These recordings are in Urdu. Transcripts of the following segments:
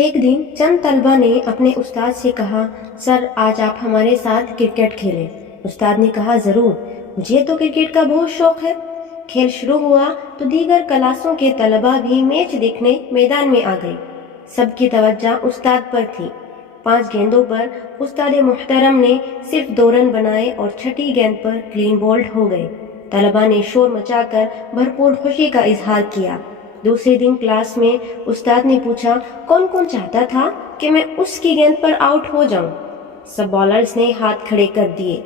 ایک دن چند طلبہ نے اپنے استاد سے کہا، سر آج آپ ہمارے ساتھ کرکٹ کھیلیں۔ استاد نے کہا، ضرور، مجھے تو کرکٹ کا بہت شوق ہے۔ کھیل شروع ہوا تو دیگر کلاسوں کے طلبہ بھی میچ دیکھنے میدان میں آ گئے۔ سب کی توجہ استاد پر تھی۔ 5 گیندوں پر استاد محترم نے صرف 2 رن بنائے اور چھٹی گیند پر کلین بولڈ ہو گئے۔ طلبہ نے شور مچا کر بھرپور خوشی کا اظہار کیا۔ دوسرے دن کلاس میں استاد نے پوچھا، کون کون چاہتا تھا کہ میں اس کی گیند پر آؤٹ ہو جاؤں؟ سب بالرز نے ہاتھ کھڑے کر دیے۔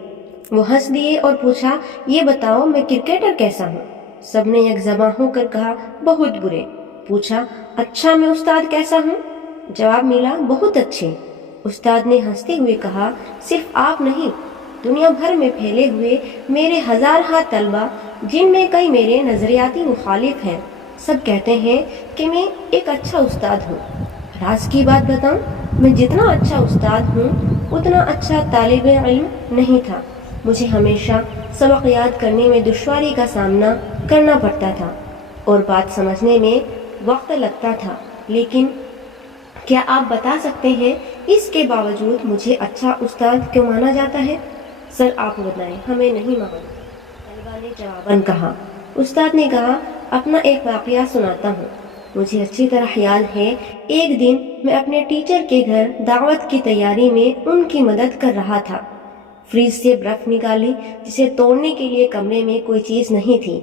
وہ ہنس دیے اور پوچھا، یہ بتاؤ میں کرکٹر کیسا ہوں؟ سب نے یک زباں ہو کر کہا، بہت برے۔ پوچھا، اچھا میں استاد کیسا ہوں؟ جواب ملا، بہت اچھے۔ استاد نے ہنستے ہوئے کہا، صرف آپ نہیں، دنیا بھر میں پھیلے ہوئے میرے ہزارہا طلبہ، جن میں کئی میرے نظریاتی مخالف ہیں، سب کہتے ہیں کہ میں ایک اچھا استاد ہوں۔ راز کی بات بتاؤں، میں جتنا اچھا استاد ہوں اتنا اچھا طالب علم نہیں تھا۔ مجھے ہمیشہ سبق یاد کرنے میں دشواری کا سامنا کرنا پڑتا تھا اور بات سمجھنے میں وقت لگتا تھا، لیکن کیا آپ بتا سکتے ہیں اس کے باوجود مجھے اچھا استاد کیوں مانا جاتا ہے؟ سر آپ بتائیں، ہمیں نہیں معلوم، طلبہ نے جواباً کہا۔ استاد نے کہا، اپنا ایک واقعہ سناتا ہوں۔ مجھے اچھی طرح یاد ہے، ایک دن میں اپنے ٹیچر کے گھر دعوت کی تیاری میں ان کی مدد کر رہا تھا۔ فریج سے برف نکالی جسے توڑنے کے لیے کمرے میں کوئی چیز نہیں تھی۔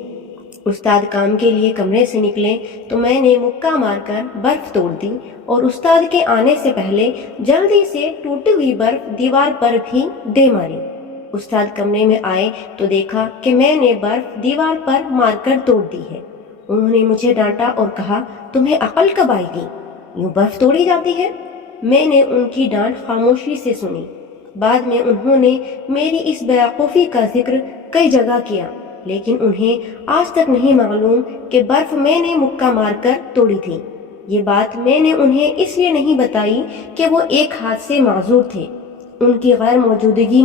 استاد کام کے لیے کمرے سے نکلے تو میں نے مکہ مار کر برف توڑ دی اور استاد کے آنے سے پہلے جلدی سے ٹوٹی ہوئی برف دیوار پر بھی دے ماری۔ استاد کمرے میں آئے تو دیکھا کہ میں نے برف دیوار پر مار کر توڑ دی ہے۔ انہوں نے مجھے ڈانٹا اور کہا، تمہیں عقل کب آئے گی؟ یوں برف توڑی جاتی ہے؟ میں نے ان کی ڈانٹ خاموشی سے سنی۔ بعد میں انہوں نے میری اس بیوقوفی کا ذکر کئی جگہ کیا، لیکن انہیں آج تک نہیں معلوم کہ برف میں نے مکہ مار کر توڑی تھی۔ یہ بات میں نے انہیں اس لیے نہیں بتائی کہ وہ ایک ہاتھ سے معذور تھے۔ ان کی غیر موجودگی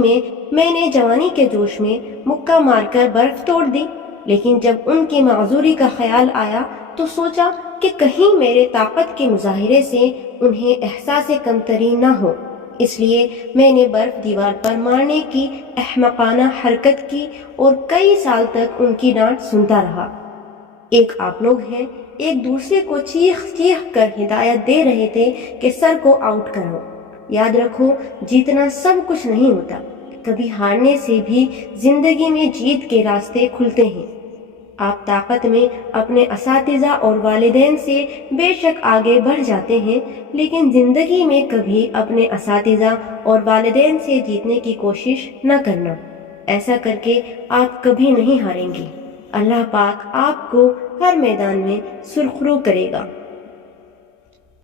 میں نے جوانی کے جوش میں مکہ مار کر برف توڑ دی، لیکن جب ان کی معذوری کا خیال آیا تو سوچا کہ کہیں میرے طاقت کے مظاہرے سے انہیں احساس کمتری نہ ہو، اس لیے میں نے برف دیوار پر مارنے کی احمقانہ حرکت کی اور کئی سال تک ان کی ڈانٹ سنتا رہا۔ ایک آپ لوگ ہیں، ایک دوسرے کو چیخ چیخ کر ہدایت دے رہے تھے کہ سر کو آؤٹ کرو۔ یاد رکھو، جیتنا سب کچھ نہیں ہوتا، کبھی ہارنے سے بھی زندگی میں جیت کے راستے کھلتے ہیں۔ آپ طاقت میں اپنے اساتذہ اور والدین سے بے شک آگے بڑھ جاتے ہیں، لیکن زندگی میں کبھی اپنے اساتذہ اور والدین سے جیتنے کی کوشش نہ کرنا۔ ایسا کر کے آپ کبھی نہیں ہاریں گے۔ اللہ پاک آپ کو ہر میدان میں سرخرو کرے گا۔